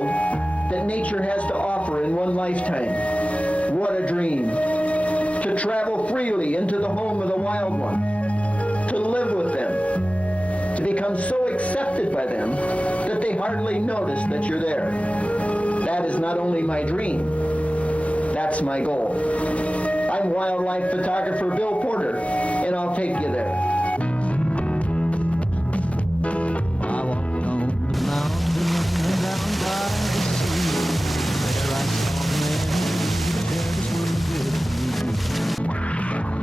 world that nature has to offer in one lifetime. What a dream! To travel freely into the home of the wild ones, to live with them, to become so accepted by them that they hardly notice that you're there. That is not only my dream, that's my goal. I'm wildlife photographer Bill Porter, and I'll take you there. I walked on the mountain and down by the sea. There I saw men who shared this world with me.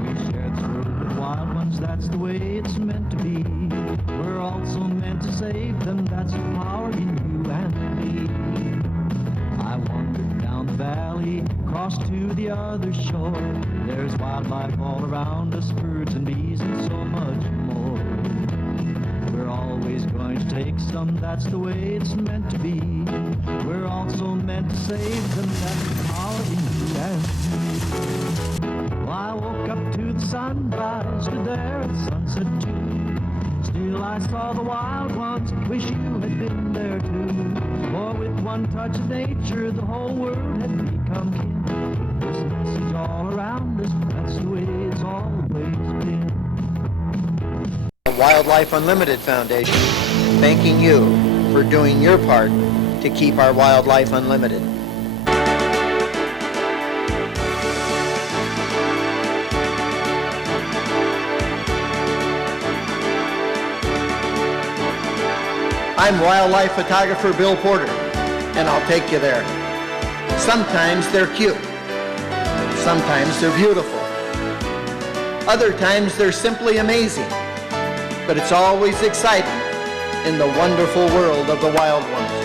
We shared this world with wild ones, that's the way it's meant to be. We're also meant to save them, that's the power in you and me. I wandered down the valley, crossed to the other shore. There's wildlife all around us, birds and bees and so much more. We're always going to take some, that's the way it's meant to be. We're also meant to save them, that's the power in you and me. Well, I woke up to the sunrise, stood there at sunset too. Still I saw the wild ones, wish you had been there too. For with one touch of nature, the whole world had become kin. This message all around us, that's the way it's always been. Wildlife Unlimited Foundation, thanking you for doing your part to keep our wildlife unlimited. I'm wildlife photographer Bill Porter, and I'll take you there. Sometimes they're cute. Sometimes they're beautiful. Other times they're simply amazing. But it's always exciting in the wonderful world of the wild ones.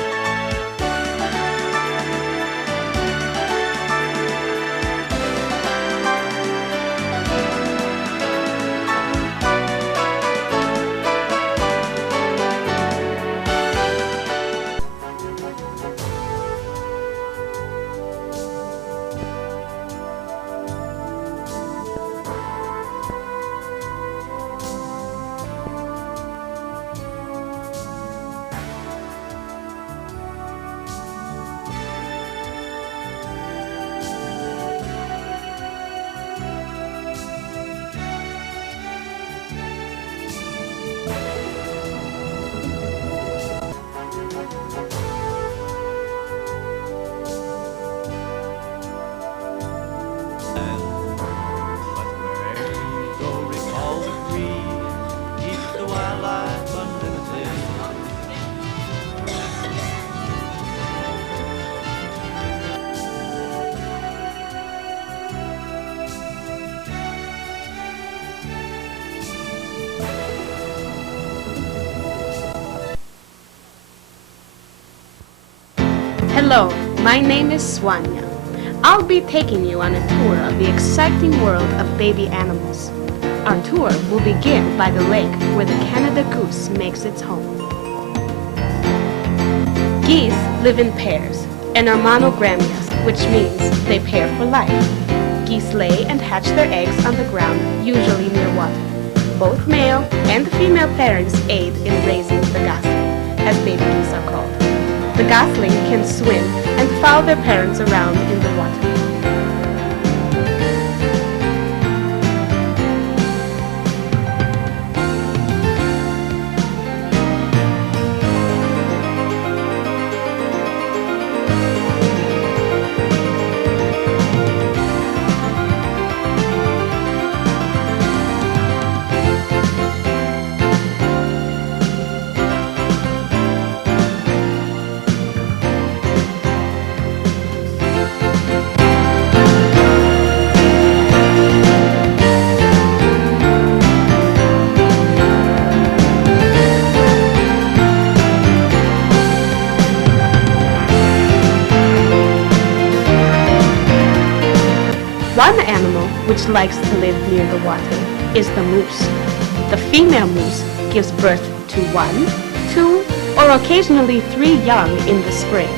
Hello, my name is Soigne. I'll be taking you on a tour of the exciting world of baby animals. Our tour will begin by the lake where the Canada goose makes its home. Geese live in pairs and are monogamious, which means they pair for life. Geese lay and hatch their eggs on the ground, usually near water. Both male and female parents aid in raising the gosling, as baby geese are called. The gosling can swim and follow their parents around in the water. One animal which likes to live near the water is the moose. The female moose gives birth to 1, 2, or occasionally 3 young in the spring.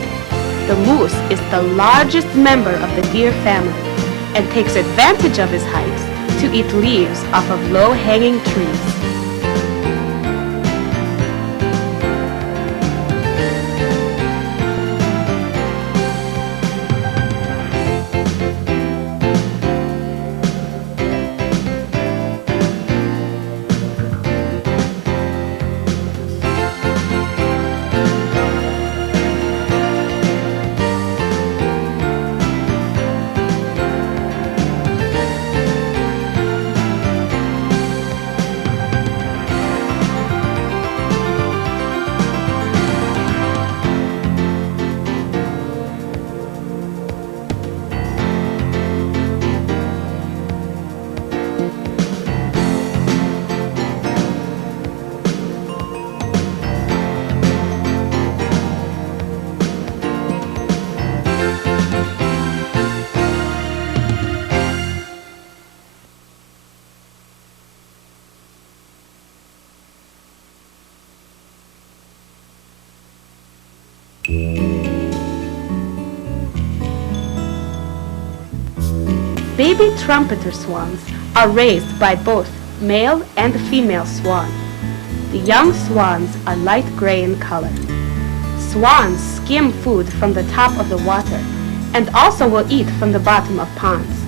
The moose is the largest member of the deer family and takes advantage of his height to eat leaves off of low-hanging trees. Baby trumpeter swans are raised by both male and female swan. The young swans are light gray in color. Swans skim food from the top of the water and also will eat from the bottom of ponds.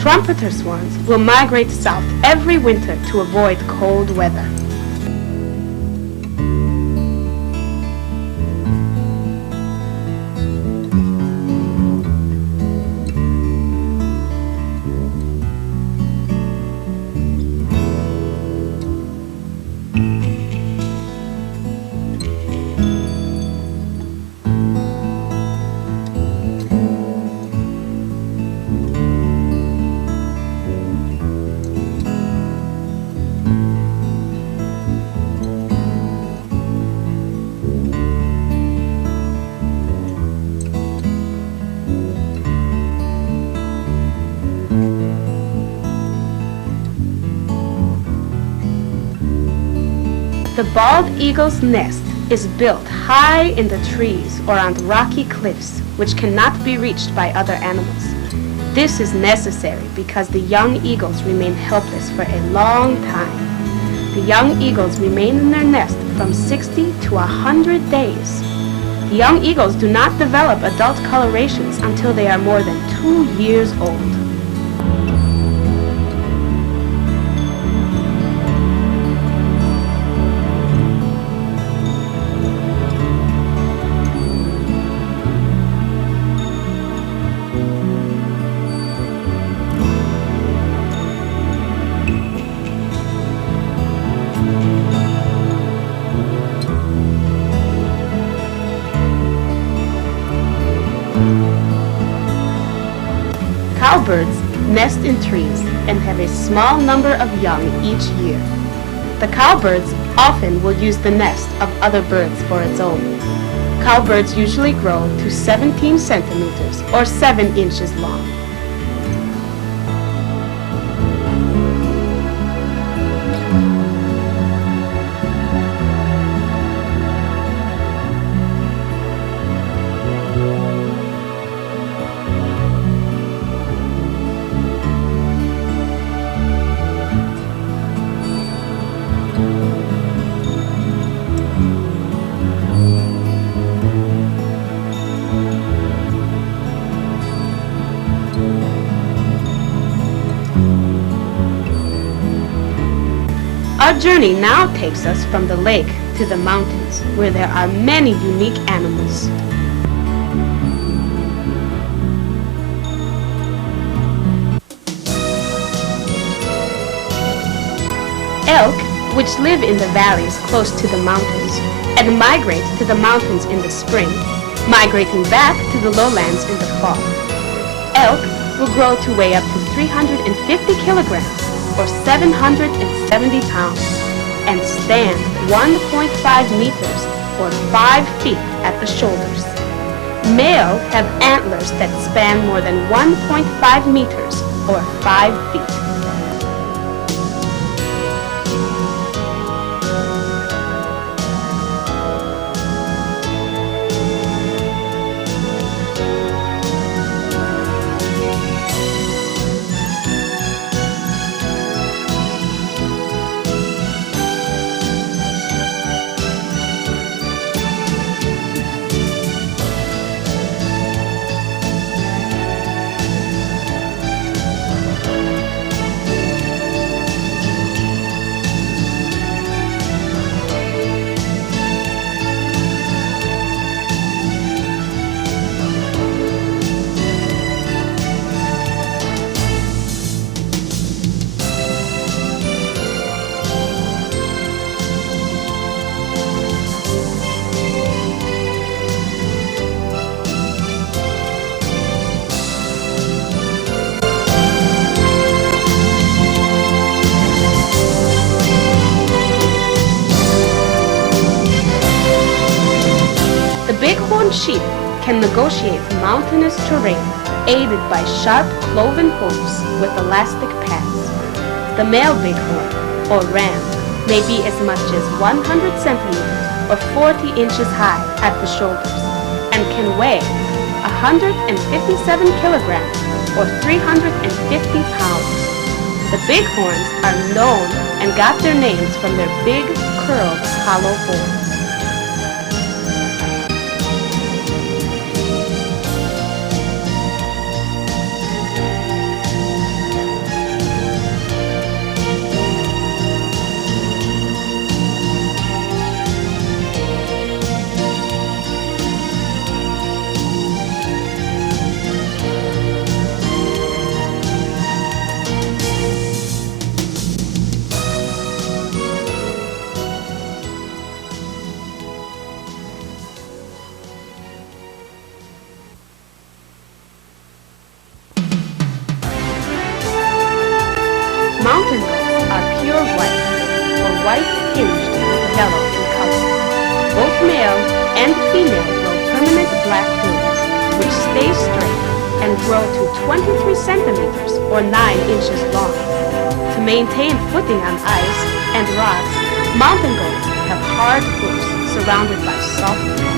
Trumpeter swans will migrate south every winter to avoid cold weather. The bald eagle's nest is built high in the trees or on rocky cliffs, which cannot be reached by other animals. This is necessary because the young eagles remain helpless for a long time. The young eagles remain in their nest from 60 to 100 days. The young eagles do not develop adult colorations until they are more than 2 years old. Cowbirds nest in trees and have a small number of young each year. The cowbirds often will use the nest of other birds for its own. Cowbirds usually grow to 17 centimeters or 7 inches long. Our journey now takes us from the lake to the mountains, where there are many unique animals. Elk, which live in the valleys close to the mountains and migrate to the mountains in the spring, migrating back to the lowlands in the fall. Elk will grow to weigh up to 350 kilograms or 770 pounds and stand 1.5 meters or 5 feet at the shoulders. Male have antlers that span more than 1.5 meters or 5 feet. Bighorn sheep can negotiate mountainous terrain aided by sharp cloven hooves with elastic pads. The male bighorn, or ram, may be as much as 100 centimeters or 40 inches high at the shoulders. weigh 157 kilograms or 350 pounds. The bighorns are known and got their names from their big, curled, hollow horns. Mountain goats are pure white, or white tinged with yellow in color. Both male and female grow permanent black horns, which stay straight and grow to 23 centimeters or 9 inches long. To maintain footing on ice and rocks, mountain goats have hard hoofs surrounded by soft thorns.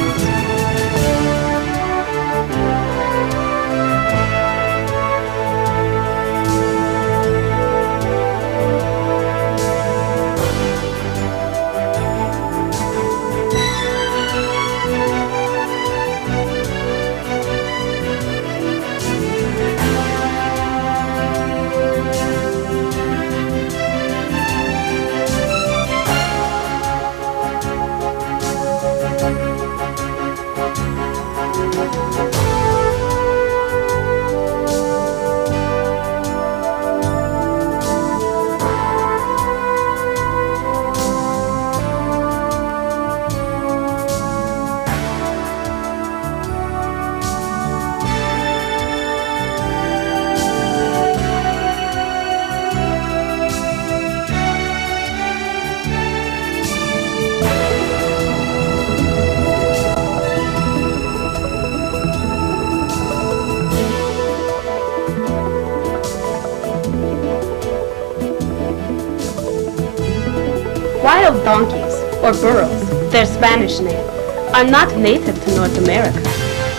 Wild donkeys, or burros, their Spanish name, are not native to North America.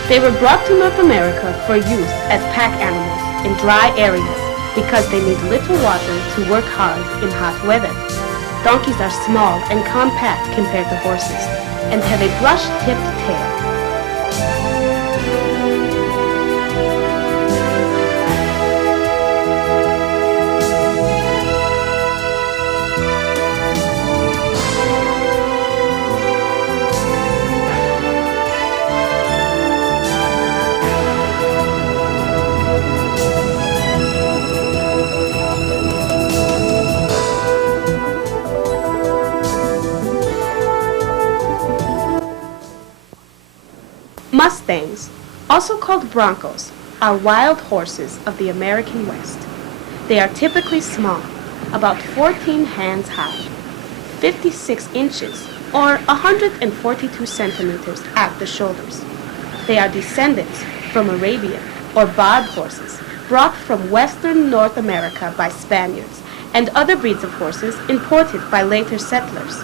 They were brought to North America for use as pack animals in dry areas because they need little water to work hard in hot weather. Donkeys are small and compact compared to horses and have a brush-tipped tail. Mustangs, also called broncos, are wild horses of the American West. They are typically small, about 14 hands high, 56 inches, or 142 centimeters at the shoulders. They are descendants from Arabian or bob horses brought from western North America by Spaniards and other breeds of horses imported by later settlers.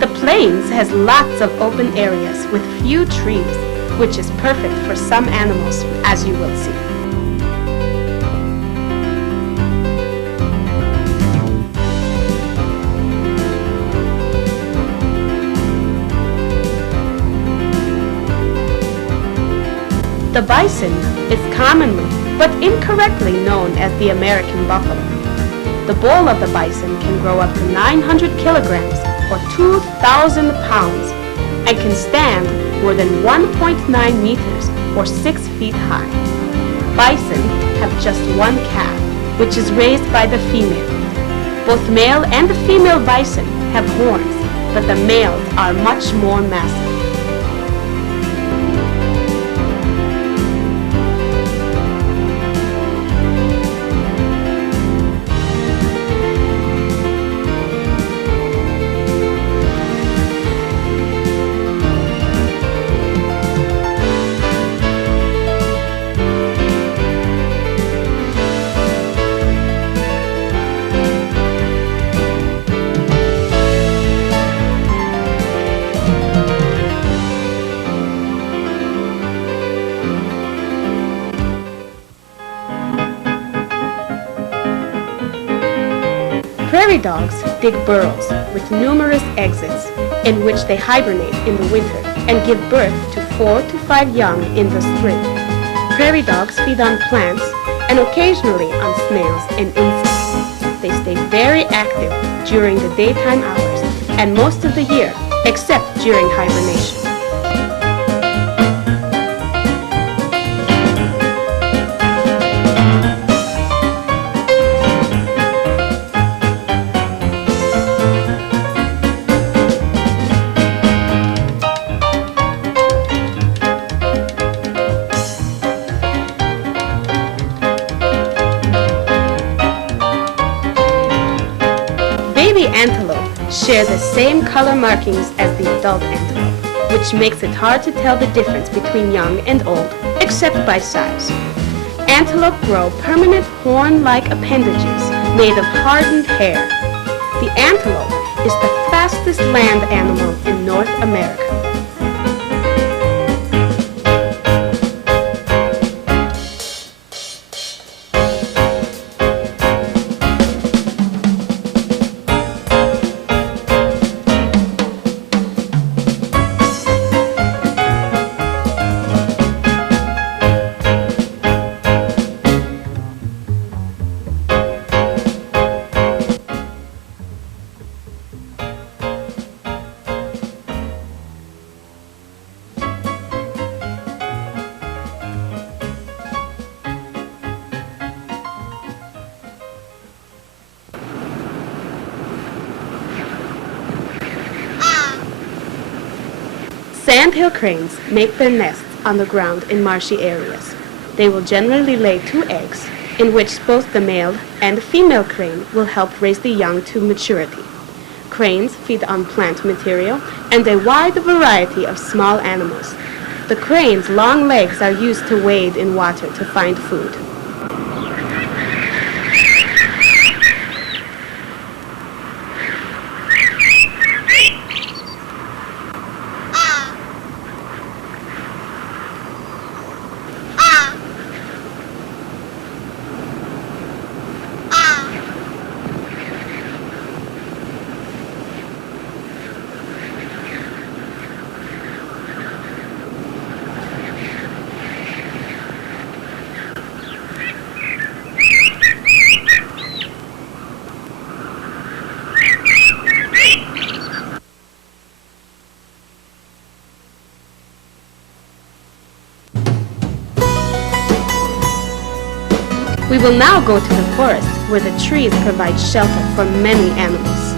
The plains has lots of open areas with few trees, which is perfect for some animals, as you will see. The bison is commonly, but incorrectly known as the American buffalo. The bull of the bison can grow up to 900 kilograms or 2,000 pounds and can stand more than 1.9 meters or 6 feet high. Bison have just one calf, which is raised by the female. Both male and the female bison have horns, but the males are much more massive. Prairie dogs dig burrows with numerous exits in which they hibernate in the winter and give birth to 4 to 5 young in the spring. Prairie dogs feed on plants and occasionally on snails and insects. They stay very active during the daytime hours and most of the year, except during hibernation. Baby antelope share the same color markings as the adult antelope, which makes it hard to tell the difference between young and old, except by size. Antelope grow permanent horn-like appendages made of hardened hair. The antelope is the fastest land animal in North America. Sandhill cranes make their nests on the ground in marshy areas. They will generally lay 2 eggs, in which both the male and female crane will help raise the young to maturity. Cranes feed on plant material and a wide variety of small animals. The crane's long legs are used to wade in water to find food. We will now go to the forest where the trees provide shelter for many animals.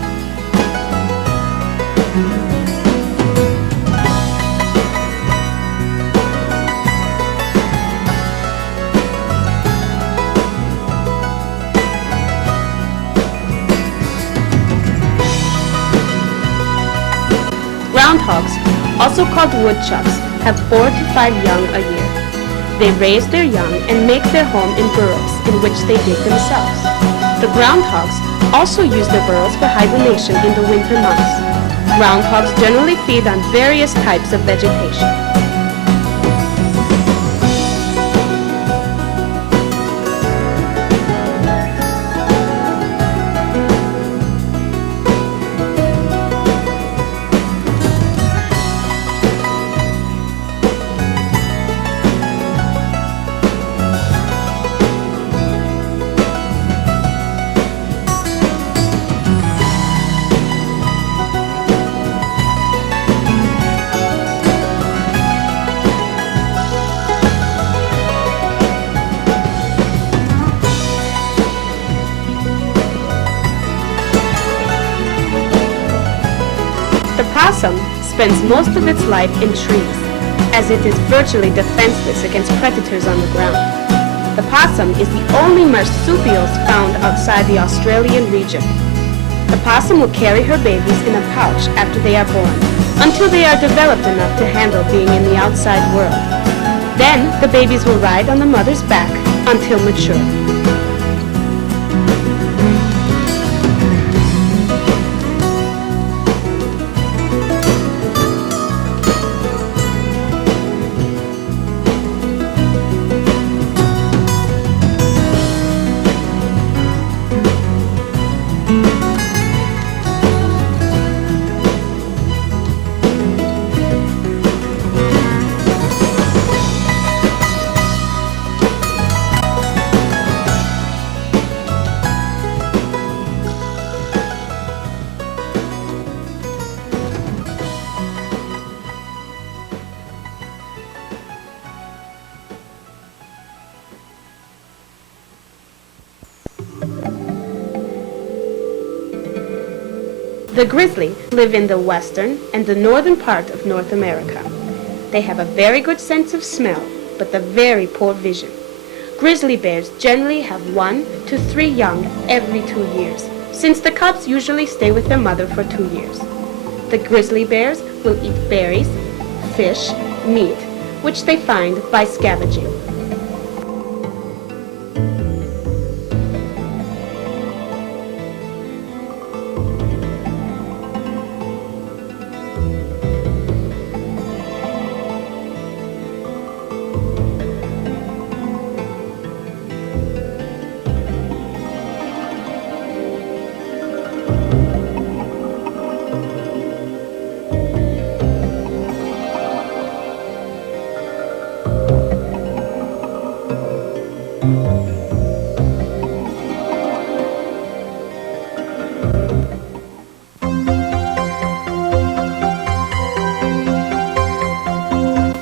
Groundhogs, also called woodchucks, have 4 to 5 young a year. They raise their young and make their home in burrows in which they dig themselves. The groundhogs also use their burrows for hibernation in the winter months. Groundhogs generally feed on various types of vegetation. possum spends most of its life in trees, as it is virtually defenseless against predators on the ground. The possum is the only marsupials found outside the Australian region. The possum will carry her babies in a pouch after they are born, until they are developed enough to handle being in the outside world. Then the babies will ride on the mother's back until mature. The grizzly live in the western and the northern part of North America. They have a very good sense of smell, but a very poor vision. Grizzly bears generally have 1 to 3 young every 2 years, since the cubs usually stay with their mother for 2 years. The grizzly bears will eat berries, fish, meat, which they find by scavenging.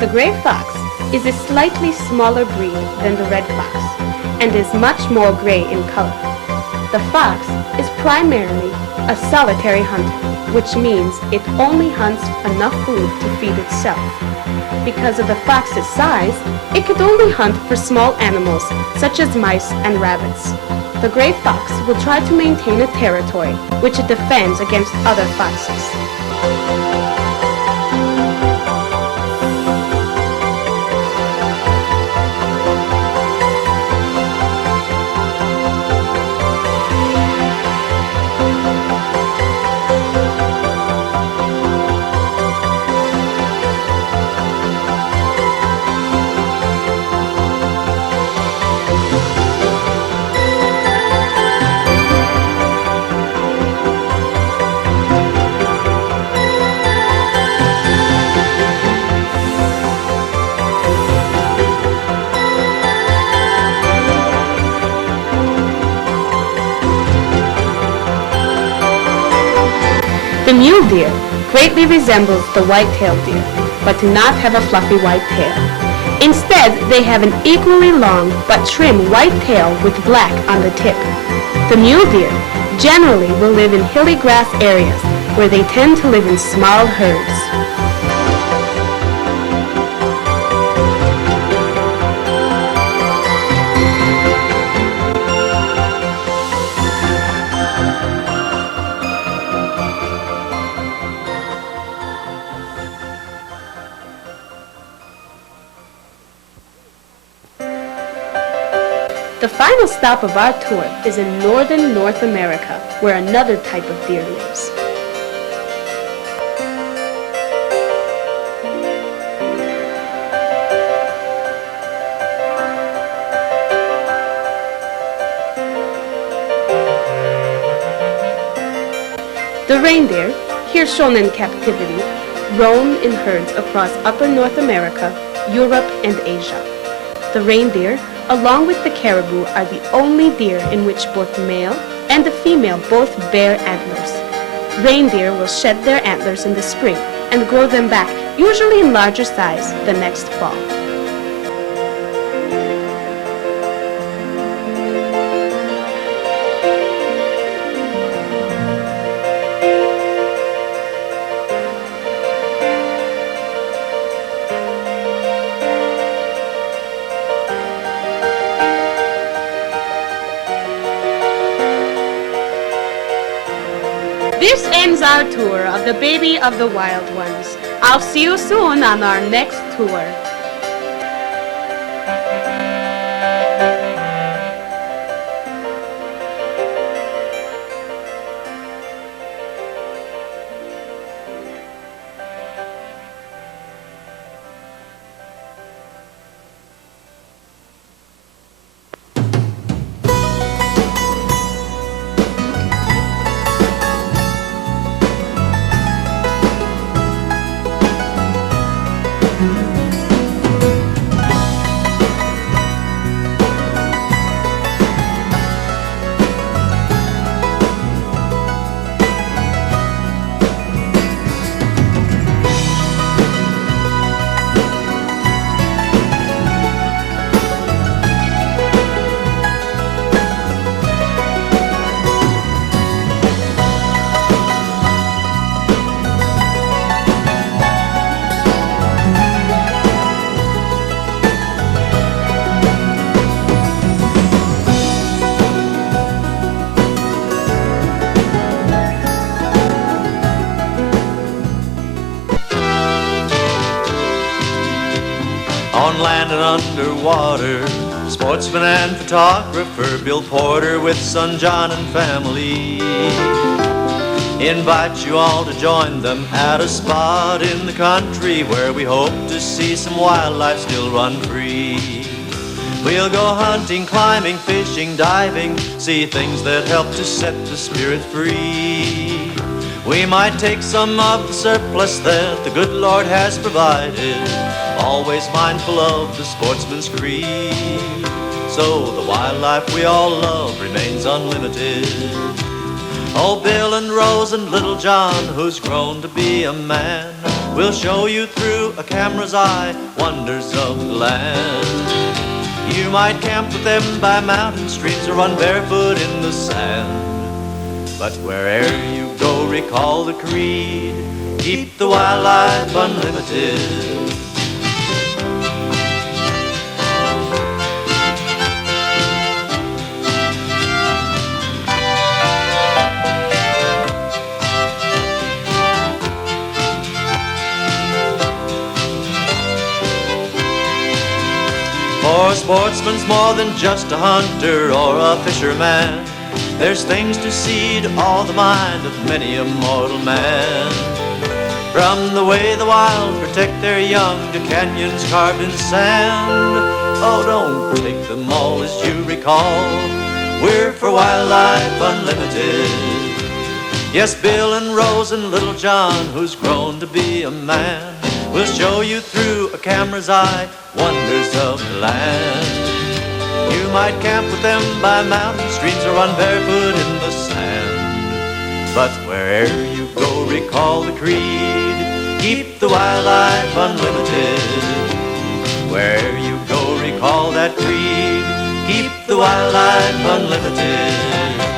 The gray fox is a slightly smaller breed than the red fox and is much more gray in color. The fox is primarily a solitary hunter, which means it only hunts enough food to feed itself. Because of the fox's size, it could only hunt for small animals such as mice and rabbits. The gray fox will try to maintain a territory which it defends against other foxes. The mule deer greatly resembles the white-tailed deer, but do not have a fluffy white tail. Instead, they have an equally long but trim white tail with black on the tip. The mule deer generally will live in hilly grass areas where they tend to live in small herds. The final stop of our tour is in northern North America, where another type of deer lives. The reindeer, here shown in captivity, roam in herds across upper North America, Europe, and Asia. The reindeer, along with the caribou, are the only deer in which both male and the female both bear antlers. Reindeer will shed their antlers in the spring and grow them back, usually in larger size, the next fall. This ends our tour of the baby of the wild ones. I'll see you soon on our next tour. On land and underwater, sportsman and photographer Bill Porter with son John and family invite you all to join them at a spot in the country where we hope to see some wildlife still run free. We'll go hunting, climbing, fishing, diving, see things that help to set the spirit free. We might take some of the surplus that the good Lord has provided, always mindful of the sportsman's creed. So the wildlife we all love remains unlimited. Oh, Bill and Rose and little John, who's grown to be a man, will show you through a camera's eye wonders of the land. You might camp with them by mountain streams or run barefoot in the sand. But wherever you go, recall the creed, keep the wildlife unlimited. For a sportsman's more than just a hunter or a fisherman. There's things to see to all the mind of many a mortal man. From the way the wild protect their young to canyons carved in sand. Oh, don't take them all as you recall. We're for wildlife unlimited. Yes, Bill and Rose and little John, who's grown to be a man, will show you through a camera's eye wonders of the land. You might camp with them by mountain streams or run barefoot in the sand. But wherever you go, recall the creed, keep the wildlife unlimited. Wherever you go, recall that creed, keep the wildlife unlimited.